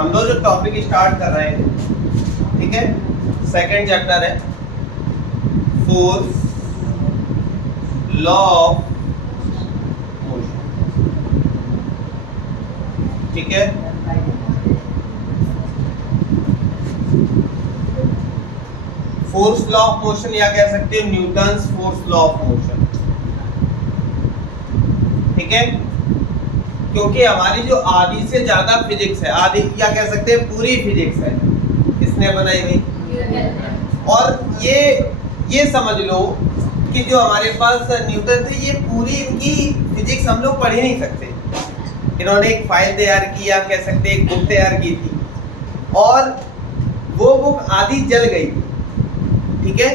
हम लोग जो टॉपिक स्टार्ट कर रहे हैं, ठीक है, सेकंड चैप्टर है फोर्स लॉ ऑफ मोशन, ठीक है। फोर्स लॉ ऑफ मोशन या कह सकते हैं Newton's force law of motion, ठीक है। क्योंकि हमारी जो आधी से ज्यादा फिजिक्स है, आधी या कह सकते हैं पूरी फिजिक्स है, किसने बनाई हुई। और ये समझ लो कि जो हमारे पास न्यूटन थे, ये पूरी इनकी फिजिक्स हम लोग पढ़ ही नहीं सकते। इन्होंने एक फाइल तैयार की या कह सकते हैं एक बुक तैयार की थी, और वो बुक आधी जल गई थी, ठीक है।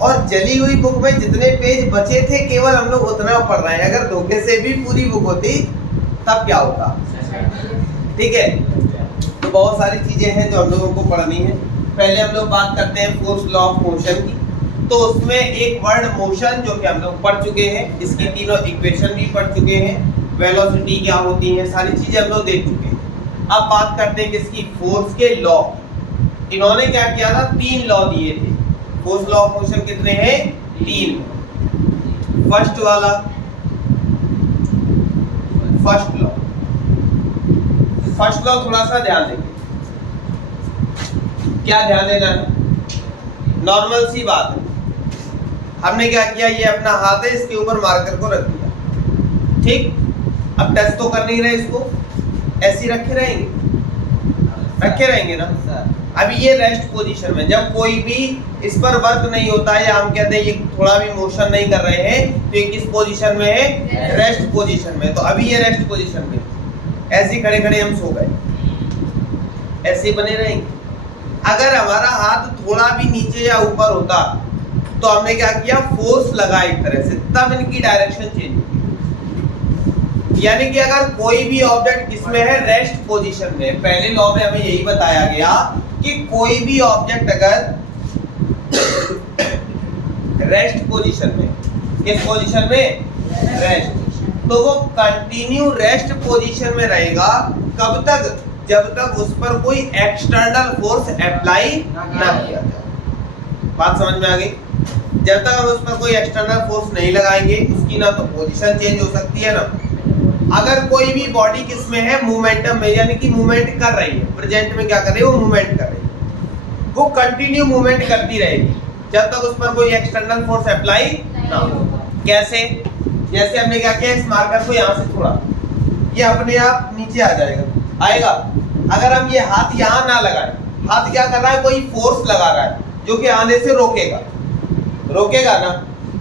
और जली हुई बुक में जितने पेज बचे थे केवल हम लोग उतना पढ़ रहे हैं। अगर धोखे से भी पूरी बुक होती तब क्या होता, ठीक है। तो बहुत सारी चीजें हैं जो हम लोगों को पढ़नी है। पहले हम लोग बात करते हैं फोर्स लॉ ऑफ मोशन की। तो उसमें एक वर्ड मोशन जो कि हम लोग पढ़ चुके हैं, इसकी तीनों इक्वेशन भी पढ़ चुके हैं, वेलोसिटी क्या होती है, सारी चीजें हम लोग देख चुके हैं। अब बात करते हैं किसकी, फोर्स के लॉ। इन्होंने क्या किया था, 3 लॉ दिए थे। फोर्स लॉ ऑफ मोशन कितने हैं, 3। फर्स्ट वाला, फर्स्ट लॉ थोड़ा सा ध्यान देंगे। क्या ध्यान देना है, नॉर्मल सी बात है। हमने क्या किया, ये अपना हाथ है, इसके ऊपर मार्कर को रख दिया, ठीक। अब टच तो कर नहीं रहे, इसको ऐसे रखे रहेंगे ना। अभी ये रेस्ट पोजीशन में, जब कोई भी इस पर वर्क नहीं होता है, या हम कहते हैं ये थोड़ा भी मोशन नहीं कर रहे हैं, तो ये किस पोजीशन में है, रेस्ट पोजीशन में। तो अभी ये रेस्ट पोजीशन में, ऐसे खड़े खड़े हम सो गए, ऐसे ही बने रहेंगे। अगर हमारा हाथ थोड़ा भी नीचे या ऊपर होता तो हमने क्या किया, फोर्स लगा एक तरह से, तब इनकी डायरेक्शन चेंज होगी। यानी कि अगर कोई भी ऑब्जेक्ट किसमें है, रेस्ट पोजीशन में। पहले लॉ में हमें यही बताया गया कि कोई भी ऑब्जेक्ट अगर रेस्ट पोजीशन में, किस पोजीशन में, रेस्ट, तो वो कंटिन्यू रेस्ट पोजीशन में रहेगा। कब तक, जब तक उस पर कोई एक्सटर्नल फोर्स अप्लाई ना किया जाए। बात समझ में आ गई। जब तक हम उस पर कोई एक्सटर्नल फोर्स नहीं लगाएंगे, उसकी ना तो पोजीशन चेंज हो सकती है ना। अगर कोई भी बॉडी किस में है, मोमेंटम में, यानी कि मूवमेंट कर रही है, प्रेजेंट में क्या कर रही है, वो मूवमेंट कर रही है, वो कंटिन्यू मूवमेंट करती रहेगी जब तक उस पर कोई एक्सटर्नल फोर्स अप्लाई ना हो। कैसे, जैसे हमने क्या किया, इस मार्कर को यहाँ से थोड़ा, ये अपने आप नीचे आ आएगा। अगर हम ये हाथ यहाँ ना लगाए, हाथ क्या कर रहा है, कोई फोर्स लगा रहा है जो कि आने से रोकेगा ना।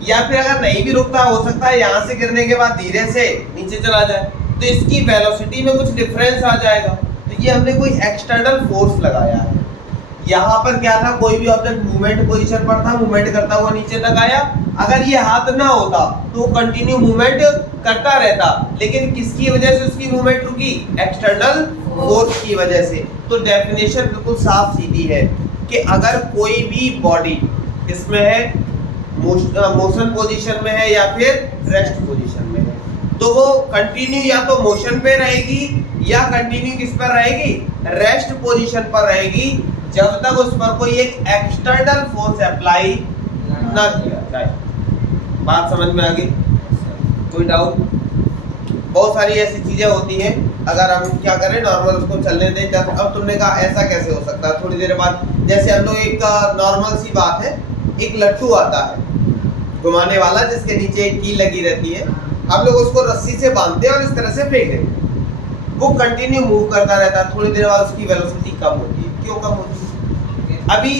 या फिर अगर नहीं भी रुकता, हो सकता है यहाँ से गिरने के बाद धीरे से नीचे चला जाए, तो इसकी वेलोसिटी में कुछ डिफरेंस आ जाएगा। तो ये हमने कोई एक्सटर्नल फोर्स लगाया है। यहाँ पर क्या था, कोई भी ऑब्जेक्ट मूवमेंट पोजीशन पर था, मूवमेंट करता हुआ नीचे तक आया। अगर ये हाथ ना होता तो कंटिन्यू मूवमेंट करता रहता, लेकिन किसकी वजह से उसकी मूवमेंट रुकी, एक्सटर्नल फोर्स की वजह से। तो डेफिनेशन बिल्कुल साफ सीधी है कि अगर कोई भी बॉडी इसमें है, मोशन पोजीशन में है या फिर रेस्ट पोजीशन में है, तो वो कंटिन्यू या तो मोशन पे रहेगी या कंटिन्यू किस पर रहेगी, रेस्ट पोजीशन पर रहेगी, जब तक उस पर कोई एक एक्सटर्नल फोर्स अप्लाई ना किया जाए। बात समझ में आ गई, कोई डाउट? बहुत सारी ऐसी चीजें होती हैं, अगर हम क्या करें, नॉर्मल उसको चलने दें। अब तुमने कहा ऐसा कैसे हो सकता है, थोड़ी देर बाद, जैसे हम लोग एक नॉर्मल सी बात है, एक लट्टू आता है घुमाने वाला, जिसके नीचे एक कील लगी रहती है, हम लोग उसको रस्सी से बांधते हैं और इस तरह से फेंक देते हैं। वो कंटिन्यू मूव करता रहता है, थोड़ी देर बाद उसकी वेलोसिटी कम होती है। क्यों कम होती है? अभी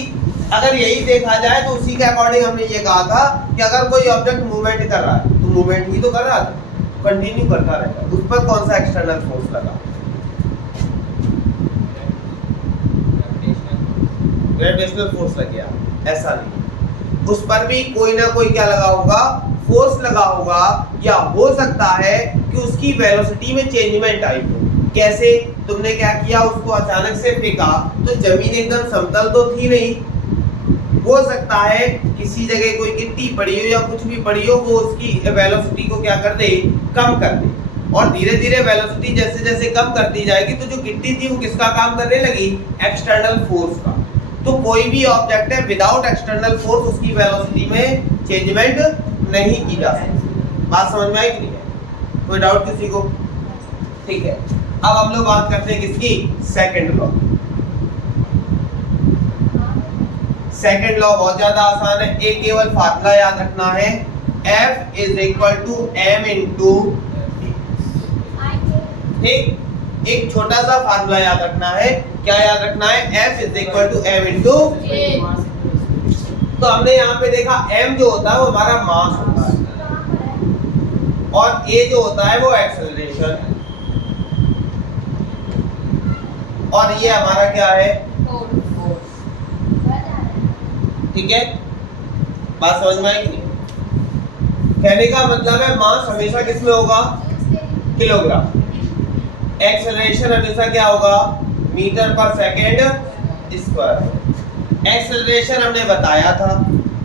अगर यही देखा जाए तो उसी के अकॉर्डिंग हमने ये कहा था कि अगर कोई ऑब्जेक्ट मूवमेंट कर रहा है तो मूवमेंट ही तो कर रहा था, कंटिन्यू करता रहता है, उस पर कौन सा एक्सटर्नल फोर्स लगा, ग्रेविटेशनल फोर्स लग गया? ऐसा नहीं, उस पर भी कोई ना कोई क्या लगा होगा, फोर्स लगा होगा, या हो सकता है कि उसकी वेलोसिटी में चेंजमेंट आई हो। कैसे, तुमने क्या किया, उसको अचानक से फेंका तो जमीन एकदम समतल तो थी नहीं, हो सकता है किसी जगह कोई गिट्टी पड़ी हो या कुछ भी पड़ी हो, वो उसकी वेलोसिटी को क्या कर दे, कम कर दे। और धीरे धीरे वेलोसिटी जैसे जैसे कम करती जाएगी तो जो गिट्टी थी वो किसका काम करने लगी, एक्सटर्नल फोर्स का। तो कोई भी ऑब्जेक्ट है विदाउट एक्सटर्नल फोर्स उसकी वेलोसिटी में चेंजमेंट नहीं की जा सकती। बात समझ में आई कि नहीं है? कोई डाउट किसी को? ठीक है, अब हम लोग बात करते हैं किसकी, सेकंड लॉ। सेकंड लॉ बहुत ज्यादा आसान है, एक केवल फार्मूला याद रखना है, F is equal to m into, ठीक, एक छोटा सा फार्मूला याद रखना है, क्या याद रखना है, F is equal to m into. तो हमने यहाँ पे देखा m जो होता है वो हमारा मास होता है और a जो होता है वो एक्सेलरेशन, और ये हमारा क्या है, ठीक है। बात समझ में आई कि नहीं? कहने का मतलब है मास हमेशा किस में होगा, किलोग्राम, एक्सेलरेशन हमेशा क्या होगा, मीटर पर सेकेंड स्क्वायर। एक्सेलरेशन हमने बताया था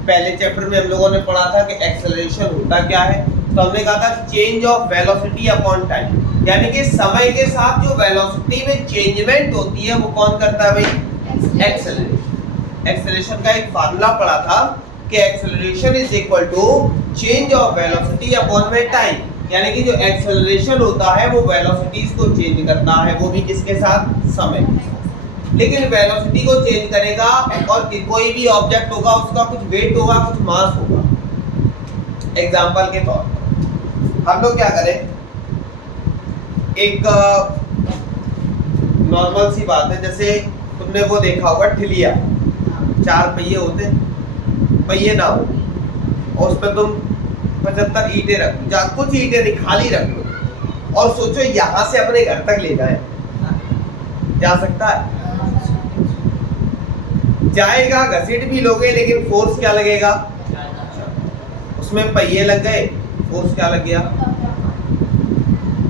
पहले चैप्टर में, हम लोगों ने पढ़ा था कि एक्सेलरेशन होता क्या है। तो हमने कहा था change of velocity upon time, यानी कि समय के साथ जो वेलोसिटी में चेंजमेंट होती है वो कौन करता है भाई, एक्सेलरेशन। एक्सेलरेशन का एक फार्मूला पढ़ा था कि acceleration is equal to change of velocity upon में टाइम, यानी कि जो एक्सेलरेशन होता है वो वेलोसिटीज को चेंज करता है, वो भी किसके साथ, समय के साथ। लेकिन वेलोसिटी को चेंज करेगा और कोई भी ऑब्जेक्ट होगा उसका कुछ वेट होगा, कुछ मास होगा। एग्जांपल के तौर पर हम लोग क्या करें, एक नॉर्मल सी बात है, जैसे तुमने वो देखा होगा ठिलिया, 4 पहिए होते, पहिए ना हो और उस पर तुम 75 ईंटें रख दो, कुछ ईंटें नहीं खाली रख लो और सोचो यहाँ से अपने घर तक ले जाए, जा सकता है? जाएगा, घसीट भी लोगे लेकिन फोर्स क्या लगेगा, उसमें पहिए लग गए, फोर्स क्या लग गया।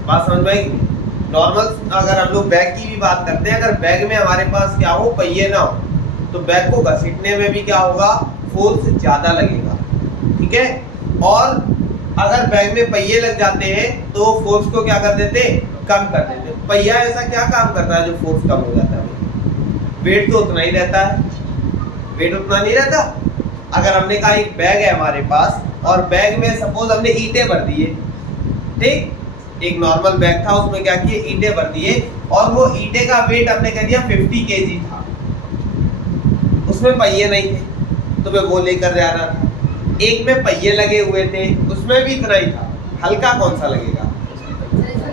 बात समझ में आई? नॉर्मल अगर हम लोग बैग की भी बात करते हैं, अगर बैग में हमारे पास क्या हो, पहिए ना हो, तो बैग को घसीटने में भी क्या होगा, फोर्स ज्यादा लगेगा, ठीक है। और अगर बैग में पहिए लग जाते हैं तो फोर्स को क्या कर देते, कम कर देते। पहिया ऐसा क्या काम करता है जो फोर्स कम हो जाता है, वेट तो उतना ही रहता है, वेट उतना नहीं रहता। अगर हमने कहा एक बैग है हमारे पास और बैग में सपोज हमने ईंटें भर दिए, ठीक, एक नॉर्मल बैग था उसमें क्या किए, ईंटें भर दिए और वो ईंटें का वेट हमने कह दिया 50 केजी था, उसमें पहिए नहीं थे तो मैं वो लेकर जा रहा था। एक में पहिए लगे हुए थे उसमें भी इतना ही था, हल्का कौन सा लगेगा,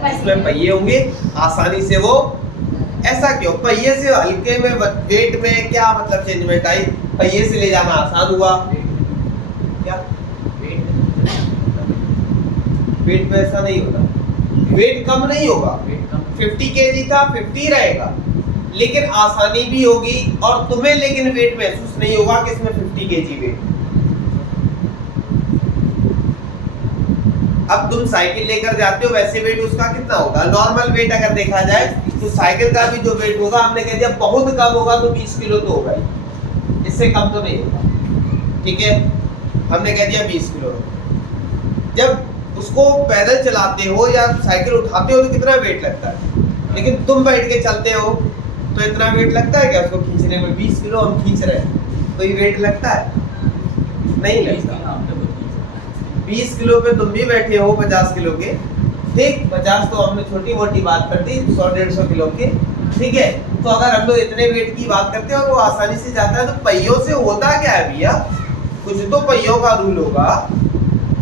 उसमें पहिए होंगे, आसानी से वो, ऐसा क्यों, पहिए से हल्के में वेट में क्या मतलब चेंजमेंट आई, पहिए से ले जाना आसान हुआ क्या, वेट में ऐसा नहीं होता, वेट कम नहीं होगा, 50 केजी था 50 रहेगा, लेकिन आसानी भी होगी और तुम्हें लेकिन वेट महसूस नहीं होगा कि इसमें 50 केजी वेट। अब तुम साइकिल लेकर जाते हो, वैसे वेट उसका कितना होगा, नॉर्मल वेट अगर देखा जाए तो साइकिल का भी जो वेट होगा, हमने कह दिया बहुत कम होगा तो 20 किलो तो होगा ही, इससे कम तो नहीं होगा, ठीक है, हमने कह दिया 20 किलो। जब उसको पैदल चलाते हो या साइकिल उठाते हो तो कितना वेट लगता है, लेकिन तुम बैठ के चलते हो तो इतना वेट लगता है क्या, उसको खींचने में 20 किलो हम खींच रहे हैं तो ये वेट लगता है, नहीं लगता। 20 किलो पे तुम भी बैठे हो 50 किलो के, ठीक, 50 तो हमने छोटी मोटी बात कर दी, 100-150 किलो के, ठीक है। तो अगर हम लोग इतने वेट की बात करते हैं और वो आसानी से जाता है, तो पहियों से होता क्या है भैया, कुछ तो पहियों का रूल होगा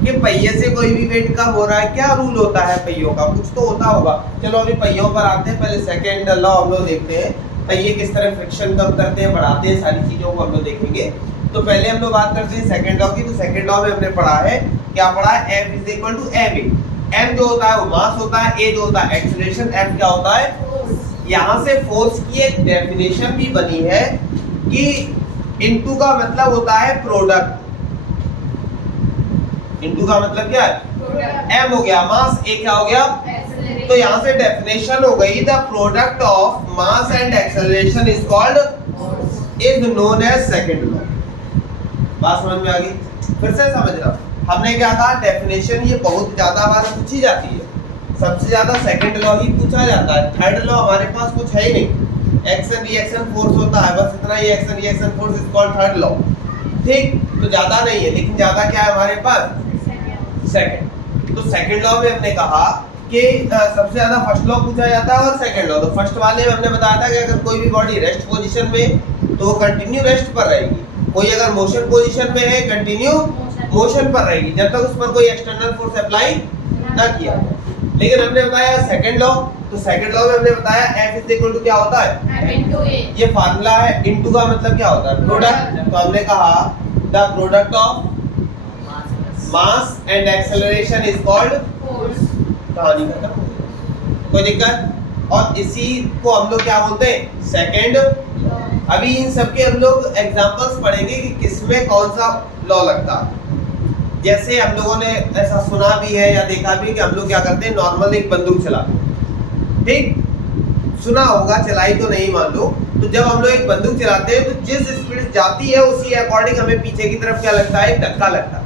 कि पहिए से कोई भी वेट कम हो रहा है, क्या रूल होता है पहियों का, कुछ तो होता होगा। चलो अभी पहियों पर आते हैं, पहले सेकंड लॉ हम लोग देखते हैं, पहिए किस तरह फ्रिक्शन कम करते हैं, बढ़ाते हैं, सारी चीजों को हम लोग देखेंगे। तो पहले हम लोग बात करते हैं सेकंड लॉ की। तो सेकंड लॉ में हमने पढ़ा है, क्या पढ़ा है, F is equal to ma। m जो होता है वो मास होता है, a जो होता है एक्सेलरेशन, f क्या होता है, यहाँ से फोर्स की एक डेफिनेशन भी बनी है कि इनटू का मतलब होता है प्रोडक्ट, इनटू का मतलब क्या है, m हो गया मास, a क्या हो गया, तो यहाँ से डेफिनेशन हो गई, the product of mass and acceleration is called, is known as second law. बात समझ में आ गई, फिर से समझना, हमने क्या कहा, डेफिनेशन ये बहुत ज्यादा बार पूछी जाती है, सबसे ज्यादा सेकंड लॉ ही पूछा जाता है। थर्ड लॉ हमारे पास कुछ है ही नहीं। एक्शन रिएक्शन फोर्स होता है, बस इतना ही। Action reaction force is called third law. ठीक, तो ज्यादा नहीं है, लेकिन ज्यादा क्या है हमारे पास? सेकंड। तो सेकंड लॉ में हमने कहा कि सबसे ज्यादा फर्स्ट लॉ पूछा जाता है और सेकंड लॉ। तो फर्स्ट वाले में हमने बताया था कि अगर कोई भी बॉडी रेस्ट पोजीशन में तो वो कंटिन्यू रेस्ट पर रहेगी। कोई अगर मोशन पोजीशन में है कंटिन्यू मोशन पर रहेगी जब तक उस पर कोई एक्सटर्नल फोर्स अप्लाई ना किया जाए। लेकिन हमने बताया सेकंड लॉ, तो सेकंड लॉ में हमने बताया F इज इक्वल टू क्या होता है? ये फार्मूला है। इनटू का मतलब क्या होता है? प्रोडक्ट। तो हमने कहा the product of mass and acceleration is called force. कहानी खत्म। कोई दिक्कत? और इसी को हम लोग क्या बोलते हैं? सेकंड। अभी इन सब के हम लोग एग्जांपल्स पढ़ेंगे कि किसमें कौन सा लॉ लगता है। जैसे हम लोगों ने ऐसा सुना भी है या देखा भी कि हम लोग क्या करते हैं, नॉर्मल एक बंदूक चलाते हैं। ठीक, सुना होगा, चलाई तो नहीं मान लो। तो जब हम लोग एक बंदूक चलाते हैं तो जिस स्पीड जाती है उसी अकॉर्डिंग हमें पीछे की तरफ क्या लगता है? धक्का लगता है।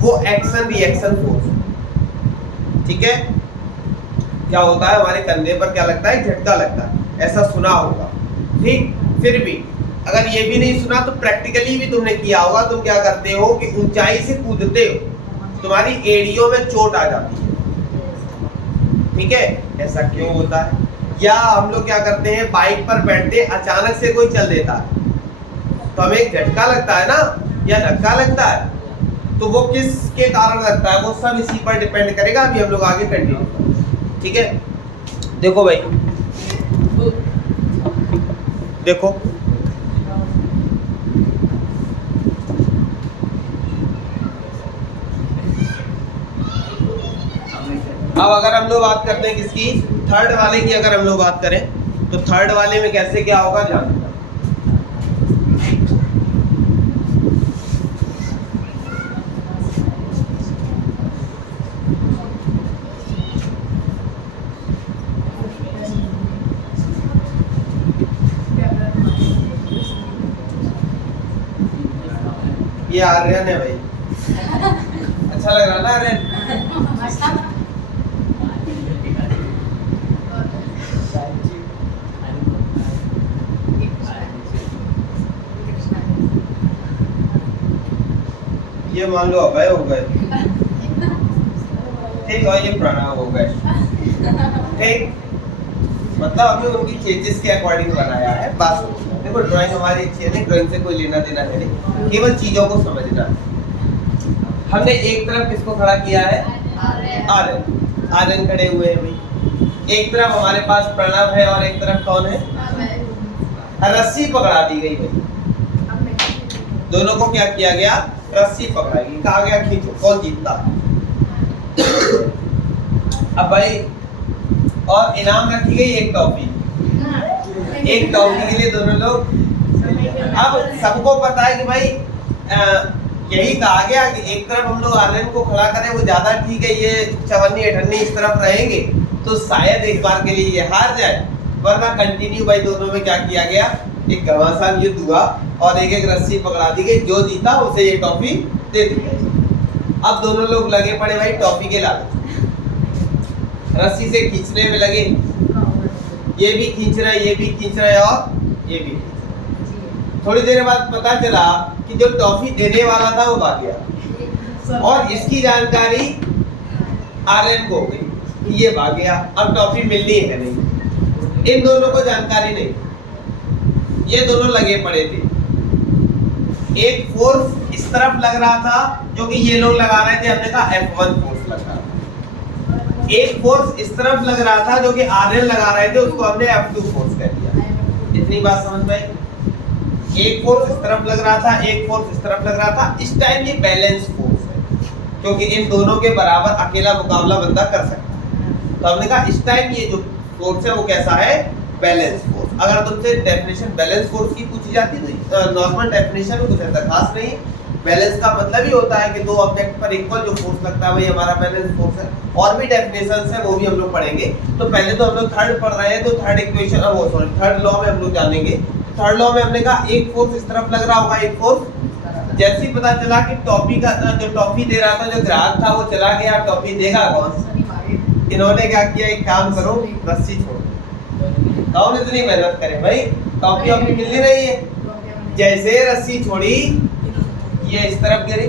वो एक्शन रिएक्शन फोर्स। ठीक है, क्या होता है हमारे कंधे पर क्या लगता है? झटका लगता है। ऐसा सुना होगा। ठीक, फिर भी अगर ये भी नहीं सुना तो प्रैक्टिकली भी तुमने किया होगा। तुम क्या करते हो कि ऊंचाई से कूदते हो, तुम्हारी एड़ियों में चोट आ जाती है। ठीक है, ऐसा क्यों होता है? या हम लोग क्या करते हैं, बाइक पर बैठते अचानक से कोई चल देता है तो हमें एक झटका लगता है ना, या धक्का लगता है। तो वो किसके कारण लगता है? वो सब इसी पर डिपेंड करेगा। अभी हम लोग आगे कंटिन्यू। ठीक है, देखो भाई, देखो अब अगर हम लोग बात करते हैं किसकी? थर्ड वाले की। अगर हम लोग बात करें तो थर्ड वाले में कैसे क्या होगा ध्यान। ये आर्यन है भाई। अच्छा लग रहा ना आर्यन? ये मान लो अभय हो गए। ठीक, और ये प्रणव हो गए। ठीक, मतलब अभी उनकी चेंजेस के अकॉर्डिंग बनाया है। बस देखो, ड्राइंग हमारी अच्छी है, ड्राइंग से कोई लेना देना है नहीं, केवल चीजों को समझना है। हमने एक तरफ किसको खड़ा किया है? आर्यन। आर्यन खड़े हुए हैं भाई। एक तरफ हमारे पास प्रणव है और एक तरफ कौन है? रस्सी पकड़ा दी गई भाई। दोनों को क्या किया गया? रस्सी पकड़ाई गई। कहा गया खींचो, कौन जीतता है? अब भाई, और इनाम रखी गई एक टॉफी। एक टॉफी के लिए दोनों लोग। अब सबको पता है कि भाई यही कहा गया कि एक तरफ हम लोग आर्यन को खड़ा करें, वो ज्यादा ठीक है। ये चवन्नी अठन्नी इस तरफ रहेंगे तो शायद एक बार के लिए ये हार जाए, वरना कंटिन्यू भाई दोनों में क्या किया गया? एक घमासान युद्ध हुआ और एक एक रस्सी पकड़ा दी गई। जो जीता उसे ये टॉफी दे दी गई। अब दोनों लोग लगे पड़े भाई टॉफी के लालच। रस्सी से खींचने में लगे, ये भी खींच रहा है, ये भी खींच रहा है और ये भी खींच रहा है। थोड़ी देर बाद पता चला कि जो टॉफी देने वाला था वो भाग गया और इसकी जानकारी आर्यन को हो गई कि ये भाग गया, अब टॉफी मिलनी है नहीं। इन दोनों को जानकारी नहीं। ये दोनों लगे पड़े थे। एक फोर्स इस तरफ लग रहा था जो कि ये लोग लगा रहे थे, हमने कहा F1 फोर्स लग रहा था। एक फोर्स इस तरफ लग रहा था जो कि आर्यन लगा रहे थे, उसको हमने F2 फोर्स कह दिया। इतनी बात समझ में आई? एक फोर्स इस तरफ लग रहा था, एक फोर्स इस तरफ लग रहा था। इस टाइम ये बैलेंस फोर्स है क्योंकि इन दोनों के बराबर अकेला मुकाबला बंदा कर सकता है। तो हमने कहा इस टाइम ये जो फोर्स है वो कैसा है? Balance force. अगर तुमसे डेफिनेशन बैलेंस फोर्स की पूछी जाती तो नॉर्मल डेफिनेशन में कुछ ऐसा खास नहीं। बैलेंस का मतलब ही होता है कि दो ऑब्जेक्ट पर इक्वल जो फोर्स लगता है वही हमारा बैलेंस फोर्स है। और भी डेफिनेशंस है, वो भी हम लोग पढ़ेंगे। तो पहले तो हम लोग थर्ड पढ़ रहे हैं, तो थर्ड इक्वेशन वो सॉरी थर्ड लॉ में हम लोग जानेंगे। थर्ड लॉ में हमने कहा एक फोर्स इस तरफ लग रहा होगा, एक फोर्स। जैसे ही पता चला कि टॉफी का जो टॉफी दे रहा था, जो ग्राहक था वो चला गया, टॉफी देगा कौन? इन्होंने क्या किया, एक काम करो, रस्सी छोड़ दो। कौन इतनी मेहनत करे भाई, टॉफी वॉफी मिल नहीं रही है। जैसे रस्सी छोड़ी ये इस तरफ गिरी,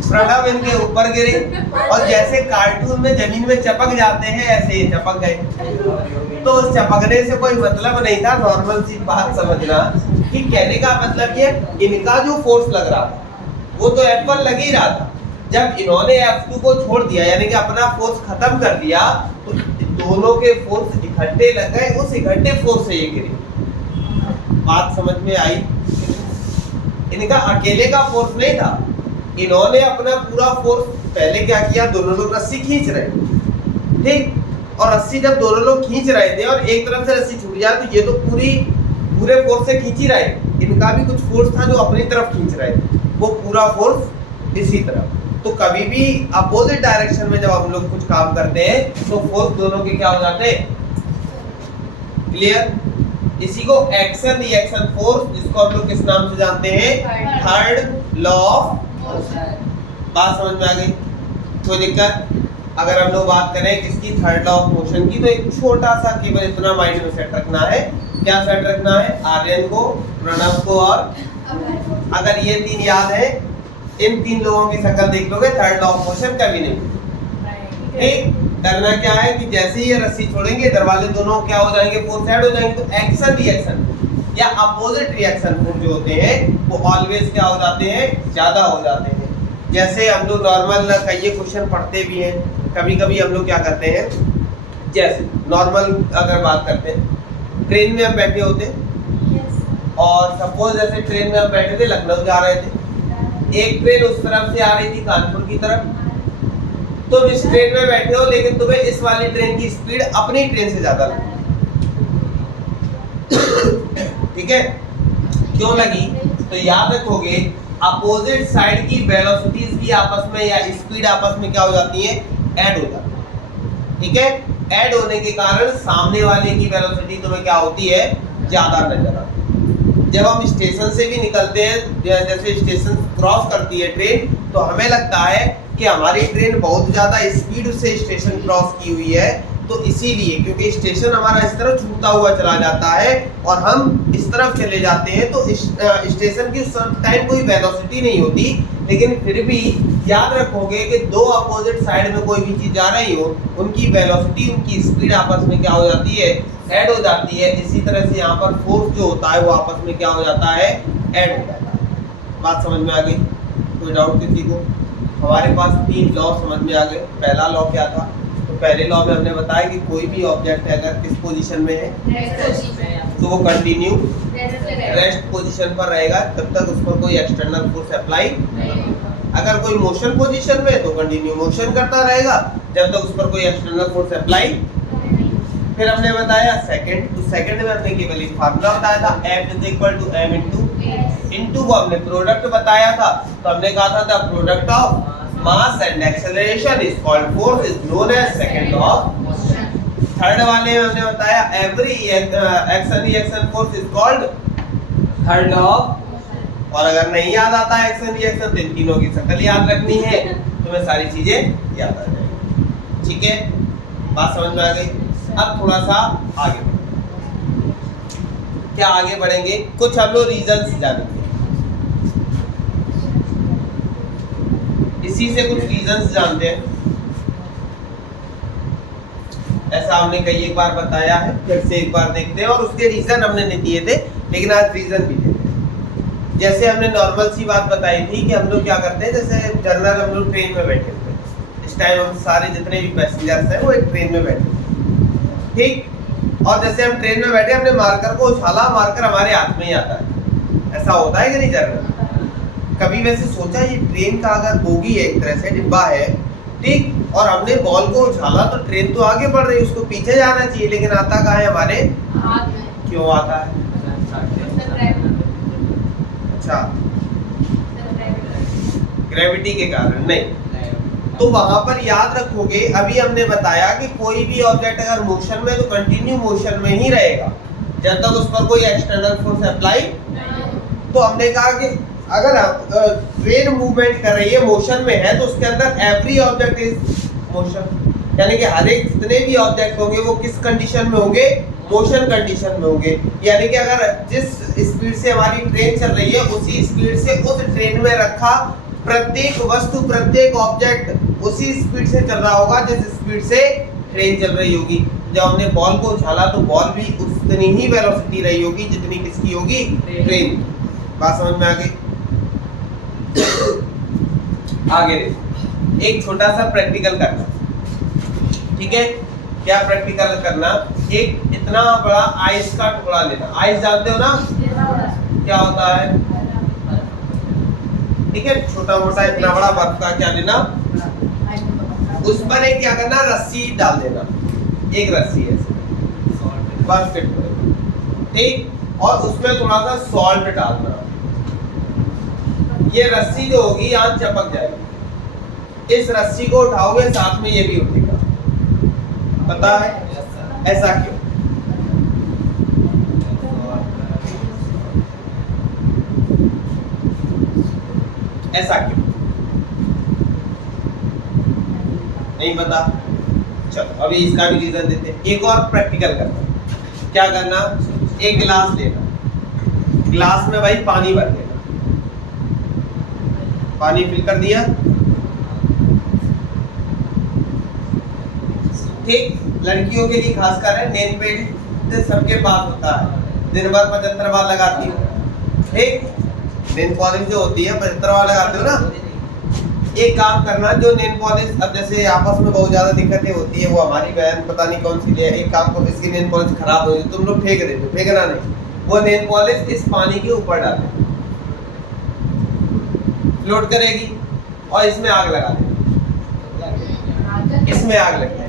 प्रणव इनके ऊपर गिरी, और जैसे कार्टून में जमीन में चपक जाते हैं ऐसे ही चपक गए। तो उस चपकने से कोई मतलब नहीं था, नॉर्मल सी बात समझना कि कहने का मतलब ये इनका जो फोर्स लग रहा था वो तो F1 लग ही रहा था। जब इन्होंने F2 को छोड़ दिया यानी कि अपना फोर्स खत्म कर दिया तो दोनों के फोर्स इकट्ठे लग गए, उस इकट्ठे फोर्स से ये गिरी। बात समझ में आई? इनका अकेले का फोर्स नहीं था, इन्होंने अपना पूरा फोर्स पहले क्या किया, दोनों लोग रस्सी खींच रहे, ठीक, और रस्सी जब दोनों लोग खींच रहे थे और एक तरफ से रस्सी छूट जाए तो ये तो पूरे फोर्स से खींच ही रहे, इनका भी कुछ फोर्स था जो अपनी तरफ खींच रहे थे, वो पूरा फोर्स इसी तरफ। तो कभी भी अपोजिट डायरेक्शन में जब हम लोग कुछ काम करते हैं तो फोर्स दोनों के क्या हो जाते हैं, क्लियर? इसी को एक्शन रिएक्शन फोर्स, जिसको हम लोग किस नाम से जानते हैं, थर्ड लॉ ऑफ मोशन। बात समझ में आ गई? कोई दिक्कत? अगर हम लोग बात करें किसकी, थर्ड लॉ ऑफ मोशन की, तो एक छोटा सा केवल इतना माइंड में सेट रखना है। क्या सेट रखना है? आर्यन को, प्रणव को और अगर ये तीन याद है, इन तीन लोगों की शक्ल देख लोगे, थर्ड लॉ ऑफ मोशन कभी नहीं। ठीक, करना क्या है कि जैसे ही ये रस्सी छोड़ेंगे इधर वाले दोनों क्या हो जाएंगे, फोर्स ऐड हो जाएंगे, तो एक्शन रिएक्शन या अपोजिट रिएक्शन फोर्स जो होते हैं वो ऑलवेज क्या हो जाते हैं, ज्यादा हो जाते हैं। जैसे हम लोग नॉर्मल कई क्वेश्चन पढ़ते भी हैं, कभी कभी हम लोग क्या करते हैं, जैसे नॉर्मल अगर बात करते हैं, ट्रेन में हम बैठे होते और सपोज जैसे ट्रेन में हम बैठे थे, लखनऊ जा रहे थे, एक ट्रेन उस तरफ से आ रही थी कानपुर की तरफ, तुम इस ट्रेन में बैठे हो लेकिन तुम्हें इस वाली ट्रेन की स्पीड अपनी ट्रेन से ज्यादा लगी, ठीक है? क्यों लगी? तो याद रखोगे अपोजिट साइड की वेलोसिटीज भी आपस में या स्पीड आपस में क्या हो जाती है, ऐड हो जाती है, ठीक है? ऐड होने के कारण सामने वाले की वेलोसिटी तुम्हें क्या होती है, ज्यादा नजर आती है। जब हम स्टेशन से भी निकलते हैं, जैसे स्टेशन क्रॉस करती है ट्रेन, तो हमें लगता है कि हमारी ट्रेन बहुत ज़्यादा स्पीड से स्टेशन क्रॉस की हुई है, तो इसीलिए क्योंकि स्टेशन हमारा इस तरफ छूटता हुआ चला जाता है और हम इस तरफ चले जाते हैं, तो स्टेशन की उस टाइम कोई वेलोसिटी नहीं होती, लेकिन फिर भी याद रखोगे कि दो अपोजिट साइड में कोई भी चीज़ जा रही हो, उनकी वेलोसिटी, उनकी स्पीड आपस में क्या हो जाती है, ऐड हो जाती है। इसी तरह से यहाँ पर फोर्स जो होता है वो आपस में क्या हो जाता है, ऐड हो जाता है। बात समझ में आ गई? कोई डाउट किसी को? हमारे पास तीन लॉ समझ में आ गए। पहला लॉ क्या था? तो पहले लॉ में हमने बताया कि कोई भी ऑब्जेक्ट अगर किस पोजीशन में है तो वो कंटिन्यू रेस्ट पोजीशन पर रहेगा तब तक उस पर कोई एक्सटर्नल फोर्स अप्लाई, अगर कोई मोशन पोजीशन में है तो कंटिन्यू मोशन करता रहेगा जब तक उस पर कोई एक्सटर्नल फोर्स अप्लाई। फिर हमने बताया सेकंड, तो सेकंड में हमने केवल एक फार्मूला बताया था, F = m इनटू को हमने प्रोडक्ट बताया था, तो हमने कहा था the product of mass and acceleration is called force, is known as second law of motion. Third वाले में हमने बताया every action reaction force is called third law of, और अगर नहीं याद आता एक्शन रिएक्शन तो इन तीनों की शक्ल याद रखनी है, तुम्हें सारी चीजें याद आ जाएंगी, ठीक है? बात समझ में आ गई? अब थोड़ा सा आगे क्या आगे बढ़ेंगे, कुछ हम लोग रीजंस जानेंगे, इसी से कुछ रीजंस जानते हैं। ऐसा हमने कई एक बार बताया है, फिर से एक बार देखते हैं, और उसके रीजन हमने नहीं दिए थे लेकिन आज रीजन भी देते हैं। जैसे हमने नॉर्मल सी बात बताई थी कि हम लोग क्या करते हैं, जैसे जनरल हम लोग ट्रेन में बैठे थे, इस टाइम हम सारे जितने भी पैसेंजर्स हैं वो एक ट्रेन में बैठे, ठीक? और जैसे हम ट्रेन में बैठे, हमने मार्कर को उछाला, मार्कर हमारे हाथ में ही आता है, ऐसा होता है कि नहीं जनरल? कभी वैसे सोचा ये ट्रेन का अगर बोगी है, एक तरह से डिब्बा है, ठीक, और हमने बॉल को उछाला तो ट्रेन तो आगे बढ़ रही है, उसको पीछे जाना चाहिए, लेकिन आता कहाँ है, हमारे हाथ में। क्यों आता है? अच्छा, ग्रेविटी के कारण नहीं। तो वहां पर याद रखोगे, अभी हमने बताया कि कोई भी ऑब्जेक्ट अगर मोशन में तो कंटिन्यू मोशन में ही रहेगा जब तक उस पर कोई एक्सटर्नल फोर्स अप्लाई। तो हमने कहा कि अगर ट्रेन मूवमेंट कर रही है, मोशन में है, तो उसके अंदर एवरी ऑब्जेक्ट इज मोशन, यानी कि हर एक जितने भी ऑब्जेक्ट होंगे वो किस कंडीशन में होंगे, मोशन कंडीशन में होंगे। यानी कि अगर जिस स्पीड से हमारी ट्रेन चल रही है उसी स्पीड से उस ट्रेन में रखा प्रत्येक वस्तु, प्रत्येक ऑब्जेक्ट उसी स्पीड से चल रहा होगा जिस स्पीड से ट्रेन चल रही होगी। जब हमने बॉल को उछाला तो बॉल भी उतनी ही वेलोसिटी रही होगी जितनी किसकी होगी, ट्रेन। बात समझ में आ गई? आगे एक छोटा सा प्रैक्टिकल करना, ठीक है? क्या प्रैक्टिकल करना? एक इतना बड़ा आइस का टुकड़ा लेना। आइस जानते हो ना क्या होता है, ठीक है? छोटा मोटा इतना बड़ा बर्फ का क्या लेना, उस पर एक क्या करना, रस्सी डाल देना, एक रस्सी है बर्फ के टुकड़े, ठीक? और उसमें थोड़ा सा सॉल्ट डालना। ये रस्सी जो होगी यहाँ चपक जाएगी। इस रस्सी को उठाओगे साथ में ये भी उठेगा। पता है ऐसा क्यों? ऐसा क्यों? नहीं पता? चलो अभी इसका भी रीजन देते हैं। एक और प्रैक्टिकल करना। क्या करना? एक गिलास लेना, गिलास में भाई पानी भर देना, पानी फिल कर दिया, ठीक? लड़कियों के लिए खासकर है, नेल पेंट सबके पास होता है, दिन भर 75 बार लगाती हूँ, ठीक? नेल पॉलिश जो होती है 75 बार लगाते हो ना। एक काम करना, जो नेल पॉलिश, अब जैसे आपस में बहुत ज्यादा दिक्कतें होती है, वो हमारी बहन पता नहीं कौन सी ले, एक काम करो, इसकी नेल पॉलिश खराब हो गई, तुम लोग फेंक देते, फेंकना नहीं, वो नेल पॉलिश इस पानी के ऊपर डाले, फ्लोट करेगी और इसमें आग लगा देगी, इसमें आग लग जाएगी।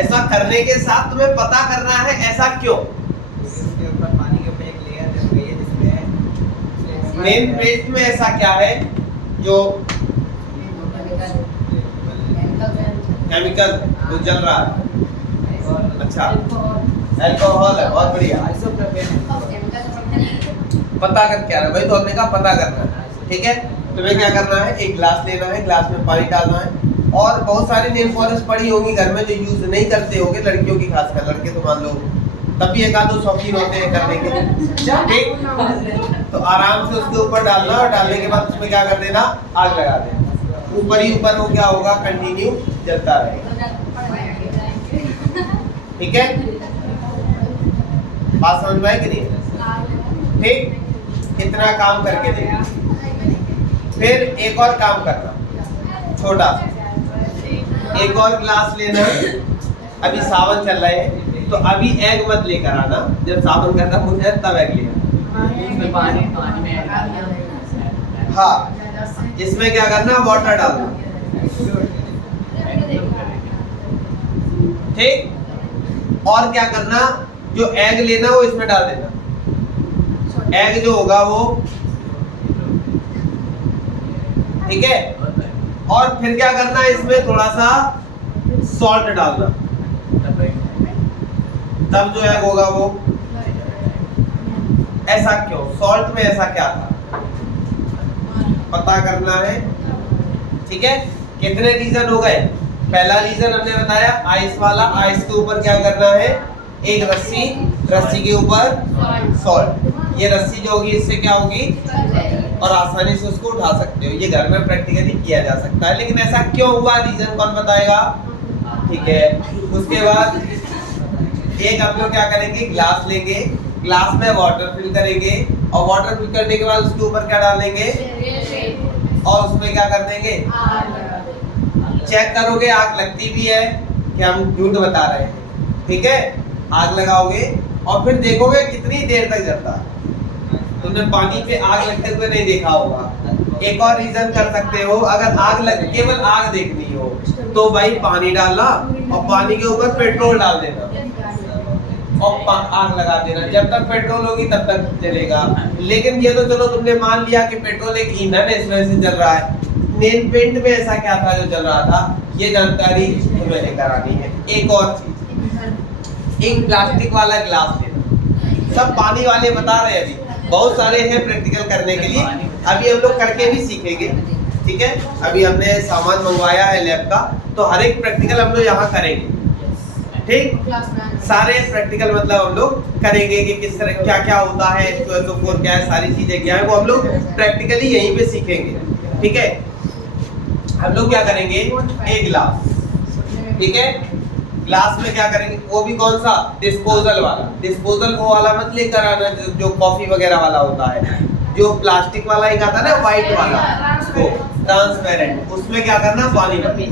ऐसा करने के साथ तुम्हें पता करना है ऐसा क्यों। इसके ऊपर पानी के ऊपर एक लेयर जम गई है जिसमें मेन प्लेट में ऐसा क्या है जो केमिकल जो जल रहा है। अच्छा अल्कोहल है, बहुत बढ़िया। पता कर क्या है भाई, तो हमने कहा पता करना है, ठीक है? तुम्हें क्या करना है, एक गिलास लेना है, गिलास में पानी डालना है, और बहुत सारी नेल पॉलिश पड़ी होगी घर में जो यूज नहीं करते होगे, लड़कियों की खासकर, लड़के तो मान लो तब भी एक आध दो शौकीन होते हैं करने के, ठीक? तो आराम से उसके ऊपर डालना, और डालने के बाद उसमें क्या कर देना, आग लगा देना। ऊपर ही ऊपर वो क्या होगा, कंटिन्यू जलता रहेगा, ठीक है? बात समझ में आई कि नहीं? ठीक, इतना काम करके देखना। फिर एक और काम करना, छोटा एक और गिलास लेना। अभी सावन चल रहा है तो अभी एग मत लेकर आना, जब सावन खत्म हो जाए तब एग लेना। हाँ, इसमें क्या करना, वाटर डालना, ठीक? और क्या करना, जो एग लेना वो इसमें डाल देना। एग जो होगा वो, ठीक है? और फिर क्या करना, इसमें थोड़ा सा सॉल्ट डालना, तब जो एग होगा वो। ऐसा क्यों, सॉल्ट में ऐसा क्या था, पता करना है, ठीक है? कितने रीजन हो गए? पहला रीजन हमने बताया आइस वाला, आइस के ऊपर क्या करना है, एक रस्सी, रस्सी के ऊपर सॉल्ट। ये रस्सी जो होगी इससे क्या होगी, और आसानी से उसको उठा सकते हो। ये घर में प्रैक्टिकली किया जा सकता है, लेकिन ऐसा क्यों हुआ, रीजन कौन बताएगा? ठीक है। उसके बाद एक हम लोग क्या करेंगे, ग्लास लेंगे, ग्लास में वाटर फिल करेंगे, और वाटर फिल करने के बाद उसके ऊपर क्या डालेंगे, और उसमें क्या कर देंगे, चेक करोगे आग लगती भी है कि हम झूठ बता रहे हैं, ठीक है? आग लगाओगे और फिर देखोगे कितनी देर तक जलता है। तुमने पानी पे आग लगते हुए नहीं देखा होगा। एक और रीजन कर सकते हो, अगर आग लग, केवल आग देखनी हो तो भाई पानी डालना, और पानी के ऊपर पेट्रोल डाल देना, और आग लगा देना। जब तक पेट्रोल होगी तब तक जलेगा। लेकिन ये तो चलो तुमने मान लिया कि पेट्रोल एक ईंधन है, इस वजह से जल रहा है। नेल पेंट में ऐसा क्या था जो जल रहा था, ये जानकारी तुम्हें लेकर आनी है। एक और चीज, एक प्लास्टिक वाला ग्लास लेना। सब पानी वाले बता रहे हैं, अभी बहुत सारे हैं प्रैक्टिकल करने के लिए, अभी हम लोग करके भी सीखेंगे। ठीक है, अभी हमने सामान मंगवाया है लैब का, तो हर एक प्रैक्टिकल हम लोग यहाँ करेंगे, ठीक। सारे प्रैक्टिकल मतलब हम लोग करेंगे कि किस तरह क्या क्या होता है, H2SO4 क्या है, सारी चीजें क्या है, वो हम लोग प्रैक्टिकली यहीं पे सीखेंगे, ठीक है। हम लोग क्या करेंगे, एक गिलास, ठीक है, ग्लास में क्या करेंगे, वो भी कौन सा, डिस्पोजल वाला। डिस्पोजल वो वाला मत लेकर आना जो कॉफी वगैरह वाला होता है, जो प्लास्टिक वाला एक आता है ना, व्हाइट वाला, वो ट्रांसपेरेंट, उसमें क्या करना, पानी भरना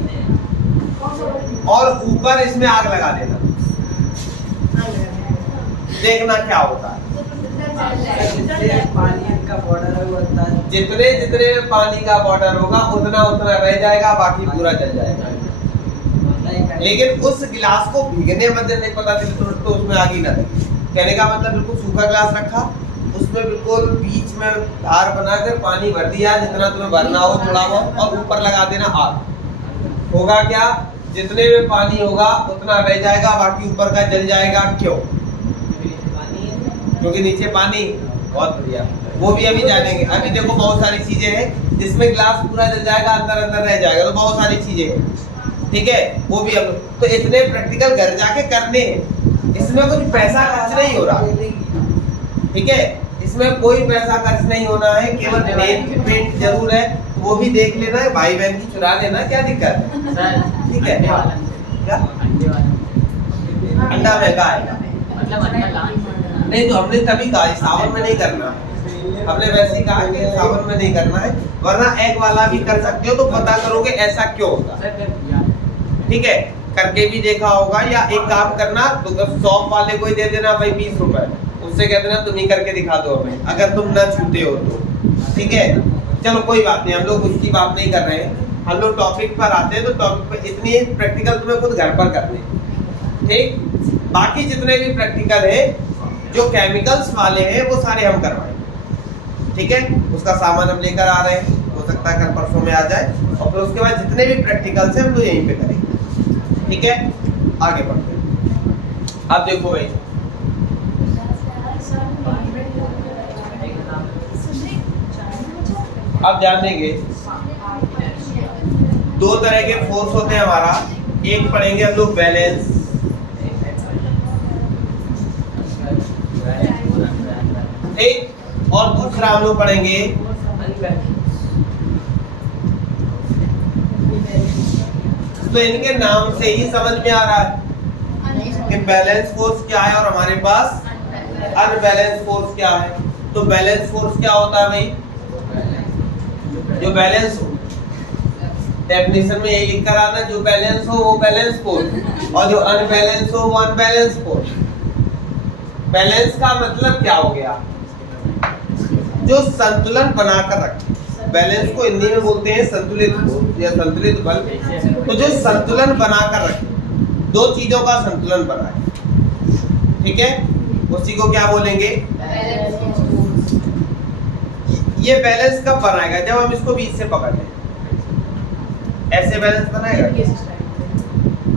और ऊपर इसमें आग लगा देना, देखना क्या होता है। पानी का बॉर्डर है वो जितने जितने पानी का बॉर्डर होगा उतना उतना रह जाएगा, बाकी पूरा जल जाएगा। लेकिन उस गिलास को भीगने मत देना, नहीं पता चले तो उसमें आग ही ना लगे। कहने का मतलब बिल्कुल सूखा गिलास रखा, उसमें बिल्कुल बीच में धार बनाकर पानी भर दिया, जितना तुम्हें भरना हो थोड़ा बहुत, और ऊपर लगा देना आग। होगा क्या, जितने में पानी होगा उतना रह जाएगा, बाकी ऊपर का जल जाएगा। क्यों? क्योंकि नीचे पानी। बहुत बढ़िया, वो भी अभी जानेंगे। अभी देखो बहुत सारी चीजें हैं जिसमें ग्लास पूरा जल जाएगा, अंदर अंदर रह जाएगा, तो बहुत सारी चीजें हैं, ठीक है, वो भी हम। तो इतने प्रैक्टिकल घर जाके करने हैं, इसमें कुछ पैसा खर्च नहीं हो रहा, ठीक है, इसमें कोई पैसा खर्च नहीं होना है, केवल पेंट जरूर है, वो भी देख लेना है, भाई बहन की चुरा लेना, क्या दिक्कत है, ठीक है। क्या अंडा महंगा है, नहीं तो हमने तभी कहा सावन में नहीं करना, हमने वैसे ही कहा कि सावन में नहीं करना है, वरना एग वाला भी कर सकते हो, तो पता करोगे ऐसा क्यों होता है, ठीक है, करके भी देखा होगा। या एक काम करना, तो शॉप वाले को ही दे देना भाई 20 रुपए, उससे कह देना तुम ही करके दिखा दो हमें, अगर तुम न छूते हो तो, ठीक है। चलो कोई बात नहीं, हम लोग उसकी बात नहीं कर रहे हैं, हम लोग टॉपिक पर आते हैं। तो टॉपिक पर इतनी प्रैक्टिकल तुम्हें खुद घर पर करने, ठीक। बाकी जितने भी प्रैक्टिकल है जो केमिकल्स वाले हैं वो सारे हम करवाएंगे, ठीक है। उसका सामान हम लेकर आ रहे हैं, हो सकता है कल परसों में आ जाए, और फिर उसके बाद जितने भी प्रैक्टिकल्स हैं हम लोग यहीं पे करेंगे, ठीक है। आगे बढ़ते हैं। अब देखो भाई, अब ध्यान देंगे, दो तरह के फोर्स होते हैं हमारा, एक पढ़ेंगे हम लोग बैलेंस, ठीक, और दूसरा हम लोग पढ़ेंगे तो इनके नाम से ही समझ में आ रहा है कि बैलेंस फोर्स क्या है और हमारे पास अनबैलेंस फोर्स क्या है। तो बैलेंस फोर्स क्या होता है भाई, जो बैलेंस हो, डेफिनेशन में यही लिख कर आना, जो बैलेंस हो वो बैलेंस फोर्स, और जो अनबैलेंस हो वो अनबैलेंस फोर्स। बैलेंस का मतलब क्या हो गया, जो संतुलन बनाकर रखे। बैलेंस को हिंदी में बोलते हैं संतुलित फोर्स या संतुलित बल। तो जो संतुलन बनाकर रखे, दो चीजों का संतुलन बनाए, ठीक है, उसी को क्या बोलेंगे, ये बैलेंस कब बनाएगा, जब हम इसको बीच से पकड़ लें। ऐसे बैलेंस बनाएगा,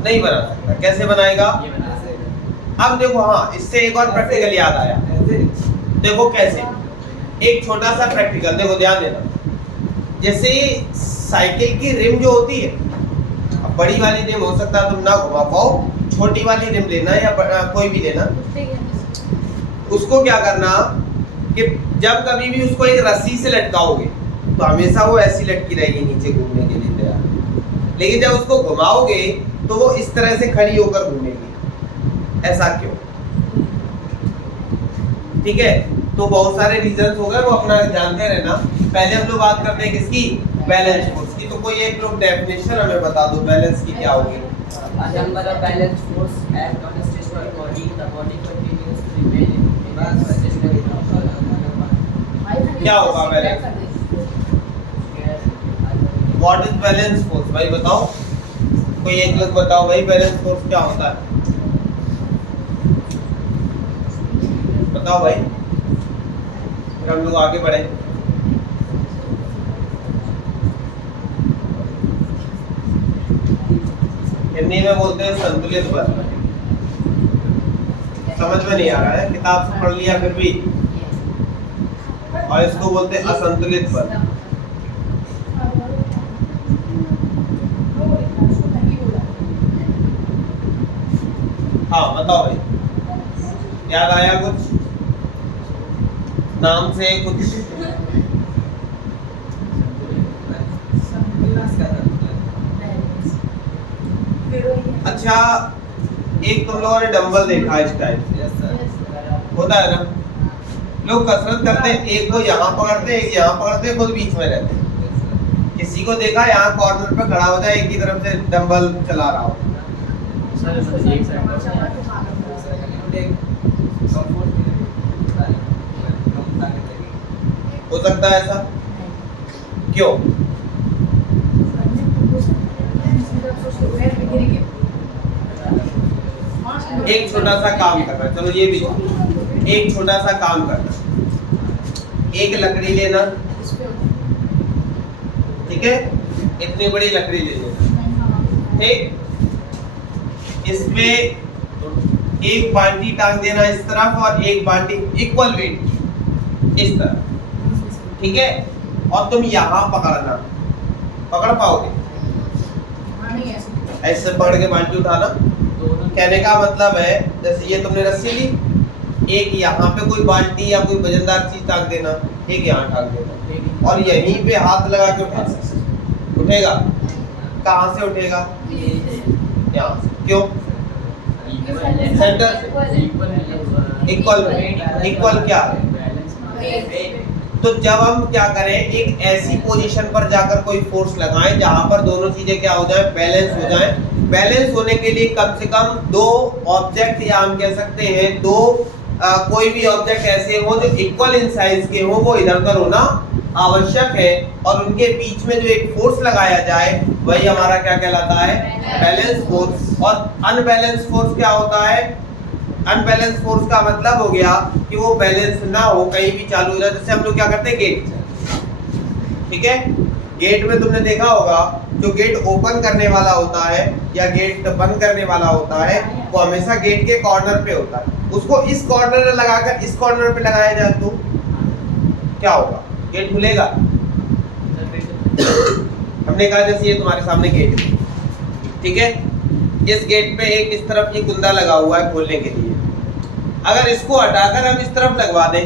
नहीं बना सकता। कैसे बनाएगा, अब देखो, हाँ, इससे एक और प्रैक्टिकल याद आया। देखो कैसे, एक छोटा सा प्रैक्टिकल देखो, ध्यान देना। जैसे साइकिल की रिम जो होती है, अब बड़ी वाली रिम हो सकता है तुम ना घुमा पाओ, छोटी वाली रिम लेना या कोई भी लेना, उसको क्या करना कि जब कभी भी उसको एक रस्सी से लटकाओगे तो हमेशा वो ऐसी लटकी रहेगी नीचे घूमने के लिए तैयार, लेकिन जब उसको घुमाओगे तो वो इस तरह से खड़ी होकर घूमेगी। ऐसा क्यों, ठीक है। तो बहुत सारे रीजंस हो गए, वो अपना जानते रहना। पहले हम लोग बात करते हैं किसकी, बैलेंस फोर्स की। तो कोई एक लोग डेफिनेशन हमें बता दो बैलेंस की क्या होगी। Balance force act on a stationary body, the body continues to remain in a stationary क्या होगा balance, what is balance force, भाई बताओ, कोई एक लोग बताओ भाई, बैलेंस फोर्स क्या होता है, बताओ भाई, फिर हम लोग आगे बढ़े। हिंदी में बोलते हैं संतुलित बल। समझ में नहीं आ रहा है, किताब से पढ़ लिया फिर भी, और इसको बोलते हैं असंतुलित बल। हाँ बताओ भाई, याद आया कुछ नाम से कुछ? अच्छा, एक तुम लोगों ने डंबल देखा इस टाइप होता है ना, लोग कसरत करते हैं, एक को यहाँ पकड़ते हैं, एक यहाँ पकड़ते हैं, खुद बीच में रहते हैं। किसी को देखा यहाँ कॉर्नर पे खड़ा हो जाए, एक ही तरफ से डंबल चला रहा हो। हो सकता है ऐसा? क्यों? एक छोटा सा काम करना, चलो ये भी एक छोटा सा काम करना, एक लकड़ी लेना, ठीक है, इतनी बड़ी लकड़ी ले लेना, ठीक, इसमें एक बाल्टी टांग देना इस तरफ और एक बाल्टी इक्वल वेट इस तरफ, ठीक है, और तुम यहाँ पकड़ना, पकड़ पाओगे? ऐसे पकड़ के बाल्टी उठाना। कहने का मतलब है जैसे ये तुमने रस्सी ली, एक यहाँ पे कोई बाल्टी या कोई वजनदार चीज टांग देना, एक यहाँ टांग देना, और यहीं पे हाथ लगा के उठा सकते। उठेगा? कहाँ से उठेगा? यहाँ से। क्यों? सेंटर इक्वल, इक्वल क्या है? तो जब हम क्या करें, एक ऐसी पोजीशन पर जाकर कोई फोर्स लगाएं जहां पर दोनों चीजें क्या हो जाए, बैलेंस हो जाए। बैलेंस होने के लिए कम से कम दो ऑब्जेक्ट, या हम कह सकते हैं दो कोई भी ऑब्जेक्ट ऐसे हो जो इक्वल इन साइज के हो, वो इधर उधर होना आवश्यक है, और उनके बीच में जो एक फोर्स लगाया जाए वही हमारा क्या कहलाता है, बैलेंस फोर्स। और अनबैलेंस फोर्स क्या होता है? अनबैलेंस फोर्स का मतलब हो गया कि वो बैलेंस ना हो, कहीं भी चालू हो जाए। जैसे हम लोग क्या करते हैं, गेट, ठीक है, गेट में तुमने देखा होगा जो गेट ओपन करने वाला होता है या गेट बंद करने वाला होता है, वो हमेशा गेट के कॉर्नर पे होता है। उसको इस कॉर्नर में लगाकर इस कॉर्नर पे लगाया जाए तो क्या होगा? गेट खुलेगा? हमने कहा जैसे ये तुम्हारे सामने गेट है, ठीक है, इस गेट पे एक इस तरफ ये कुंदा लगा हुआ है खोलने के लिए, अगर इसको हटाकर हम इस तरफ लगवा दें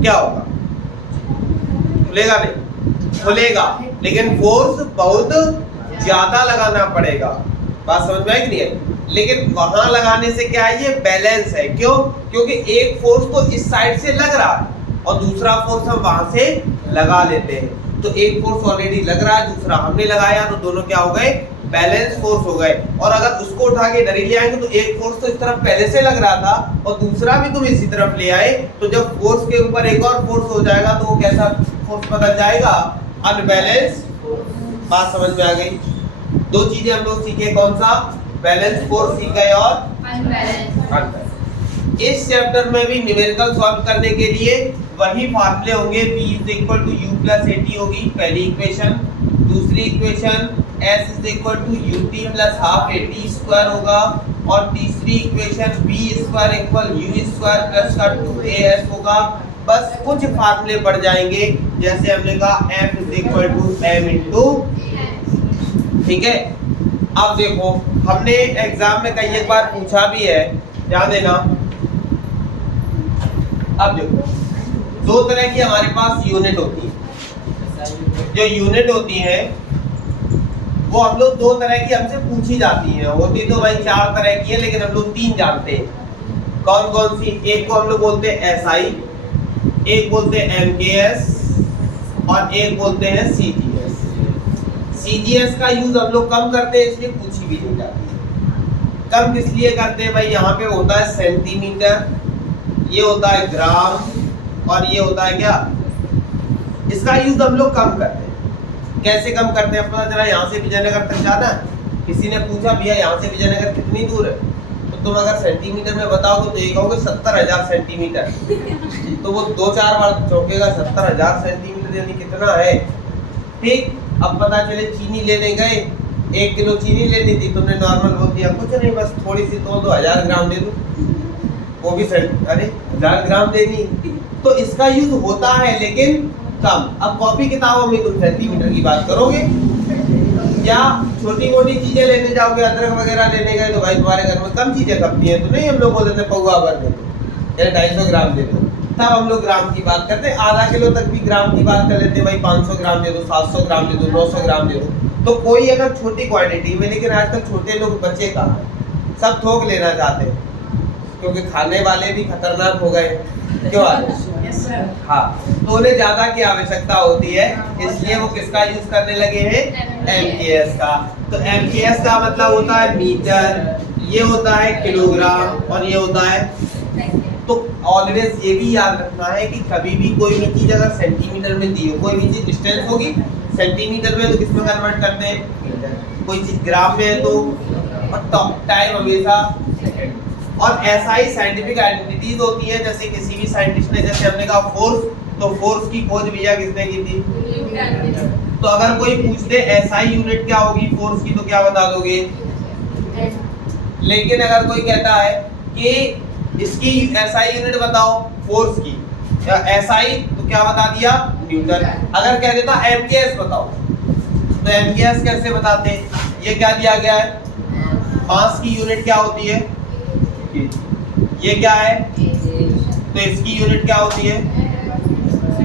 क्या होगा? खुलेगा? नहीं खुलेगा, लेकिन फोर्स बहुत ज्यादा लगाना पड़ेगा। बात समझ में आई कि नहीं है? लेकिन वहां लगाने से क्या है, ये बैलेंस है। क्यों? क्योंकि एक फोर्स तो इस साइड से लग रहा है और दूसरा फोर्स हम वहां से लगा लेते हैं। तो एक फोर्स ऑलरेडी लग रहा है, दूसरा हमने लगाया, तो दोनों क्या हो गए, बैलेंस फोर्स हो गए। और अगर उसको उठा के इधर ही ले आएंगे तो एक फोर्स तो इस तरफ पहले से लग रहा था और दूसरा भी तुम इसी तरफ ले आए, तो जब फोर्स के ऊपर एक और फोर्स हो जाएगा तो वो कैसा फोर्स बदल जाएगा, अनबैलेंस। बात समझ में आ गई? दो चीजें हम लोग सीखे, कौन सा? बैलेंस फोर्स सीख गए और अनबैलेंस। इस चैप्टर में भी न्यूमेरिकल सॉल्व करने के लिए वही फार्मूले होंगे। P = U + AT होगी पहली इक्वेशन, दूसरी इक्वेशन S = UT + ½ AT² होगा, और तीसरी इक्वेशन B² = U² + 2AS होगा। बस कुछ फार्मूले बढ़ जाएंगे, जैसे हमने कहा F = M × ठीक है। अब देखो, हमने एग्जाम में कई एक बार पूछा भी है, ध्यान देना। अब देखो, दो तरह की हमारे पास यूनिट होती है। जो यूनिट होती है वो हम लोग दो तरह की हमसे पूछी जाती है। होती तो भाई चार तरह की है, लेकिन हम लोग तीन जानते हैं। कौन कौन सी? एक को हम लोग बोलते हैं SI, एक बोलते हैं MKS, और एक बोलते हैं CGS। CGS का यूज हम लोग कम करते हैं, इसलिए पूछी भी नहीं जाती है। कम किस लिए करते हैं भाई? यहाँ पे होता है सेंटीमीटर, ये होता है ग्राम, और ये होता है क्या, इसका यूज हम लोग कम करते हैं। कैसे कम करते हैं? पता चला यहाँ से विजयनगर तक जाना है, किसी ने पूछा भैया यहाँ से विजयनगर कितनी दूर है, तो तुम अगर सेंटीमीटर में बताओगे तो ये कहोगे 70,000 सेंटीमीटर। तो वो दो चार बार चौंकेगा, 70,000 सेंटीमीटर यानी कितना है। ठीक, अब पता चले चीनी लेने गए, 1 किलो चीनी लेनी थी, तुमने नॉर्मल बोल दिया कुछ नहीं, बस थोड़ी सी तो 1000 ग्राम दे दूं, वो भी अरे 1000 ग्राम देनी। तो इसका यूज होता है लेकिन कम। अब कॉपी किताबों में तुम सेंटीमीटर की बात करोगे, या छोटी मोटी चीजें लेने जाओगे, अदरक वगैरह लेने गए तो भाई तुम्हारे घर में कम चीजें खपती हैं तो नहीं हम लोग बोल देते पौवा भर दे दो या 250 ग्राम दे दो, तब हम लोग ग्राम की बात करते हैं। आधा किलो तक भी ग्राम की बात कर लेते हैं, भाई 500 ग्राम दे दो, 700 ग्राम दे दो, 900 ग्राम दे दो। तो कोई अगर छोटी क्वांटिटी में, लेकिन आजकल छोटे लोग बच्चे कहाँ हैं, सब थोक लेना चाहते हैं क्योंकि खाने वाले भी खतरनाक हो गए, क्यों आदेश? हाँ, तो उन्हें ज्यादा की आवश्यकता होती है, इसलिए वो किसका यूज करने लगे हैं, MKS का। तो MKS का मतलब होता है मीटर, ये होता है किलोग्राम और ये होता है। तो ऑलवेज ये भी याद रखना है कि कभी भी कोई भी चीज अगर सेंटीमीटर में दी हो, कोई भी चीज डिस्टेंस होगी सेंटीमीटर में तो किसमें कन्वर्ट करते हैं, कोई चीज ग्राम में है तो, और टाइम हमेशा सेकंड। और ऐसा ही साइंटिफिक आइडेंटिटीज होती है, जैसे किसी भी साइंटिस्ट ने, जैसे हमने कहा फोर्स, तो फोर्स की खोज भैया किसने की थी? तो अगर कोई पूछ दे SI यूनिट क्या होगी फोर्स की, तो क्या बता दोगे? लेकिन अगर कोई कहता है कि इसकी SI यूनिट बताओ फोर्स की, या SI तो क्या बता दिया? न्यूटन। अगर कह देता MKS बताओ, तो MKS कैसे बताते हैं? ये क्या दिया गया है, मास की यूनिट क्या होती है, ये क्या है, तो इसकी यूनिट क्या होती है?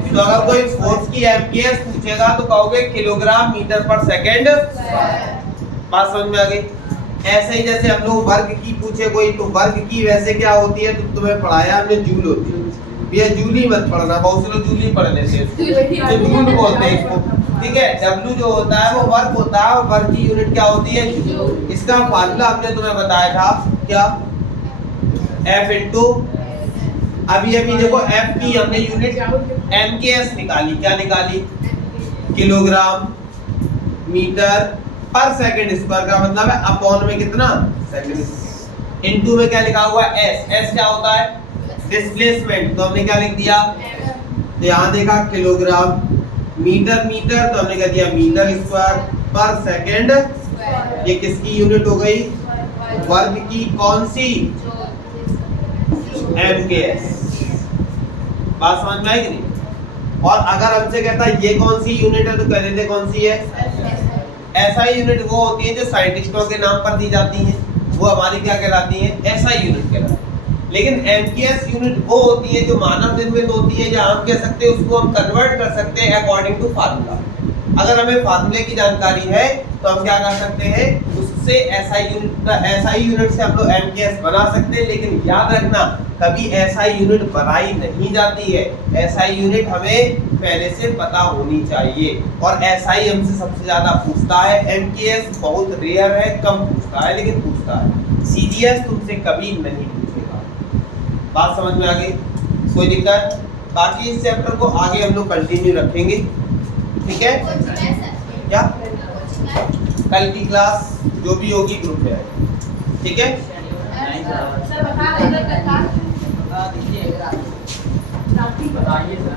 तो अगर कोई फोर्स की MKS पूछेगा तो कहोगे किलोग्राम मीटर पर सेकंड। बात समझ में आ गई? ऐसे ही जैसे हम लोग वर्ग की पूछे कोई, तो वर्ग की वैसे क्या होती है, तो तुम्हें पढ़ाया हमने जूल होती है। भैया जूल ही मत पढ़ना, बहुत से लोग जूल ही पढ़ लेते हैं, तो जूल बोलते हैं इसको, ठीक है। W जो होता है वो वर्ग होता है, और वर्ग की यूनिट क्या होती है, जूल। इसका फार्मूला हमने तुम्हें बताया था क्या, F इंटू, अभी देखो F की हमने यूनिट MKS निकाली, क्या निकाली, किलोग्राम मीटर पर सेकंड स्क्वायर, का मतलब है अपॉन में कितना, सेकंड। इनटू में क्या लिखा हुआ है, S क्या होता है, डिस्प्लेसमेंट, तो हमने क्या लिख दिया, तो यहाँ देखा किलोग्राम, मीटर मीटर, तो हमने क्या दिया मीटर स्क्वायर पर सेकंड। ये किसकी यूनिट हो गई, वर्ग की, कौन सी, MKS। बात समझ में आई कि नहीं? और अगर हमसे कहता है ये कौन सी यूनिट है, तो कह देते कौन सी है, SI यूनिट वो होती है जो साइंटिस्टों के नाम पर दी जाती है, वो हमारी क्या कहलाती है, SI यूनिट कहलाती है। लेकिन MKS यूनिट वो होती है जो मानव निर्मित होती है, या हम कह सकते हैं उसको हम कन्वर्ट कर सकते हैं अकॉर्डिंग टू फार्मूला। अगर हमें फार्मूले की जानकारी है तो हम क्या कर सकते हैं, उससे SI यूनिट से हम लोग MKS बना सकते हैं। लेकिन याद रखना कभी SI यूनिट बनाई नहीं जाती है, SI यूनिट हमें पहले से पता होनी चाहिए। और SI हमसे सबसे ज्यादा पूछता है, MKS बहुत रेयर है, कम पूछता है, लेकिन पूछता है। CGS तुमसे कभी नहीं पूछेगा। बात समझ में आ गई? कोई दिक्कत? बाकी इस चैप्टर को आगे हम लोग कंटिन्यू रखेंगे, ठीक है? क्या कल की क्लास जो भी होगी ग्रुप में, ठीक है? बताइए सर।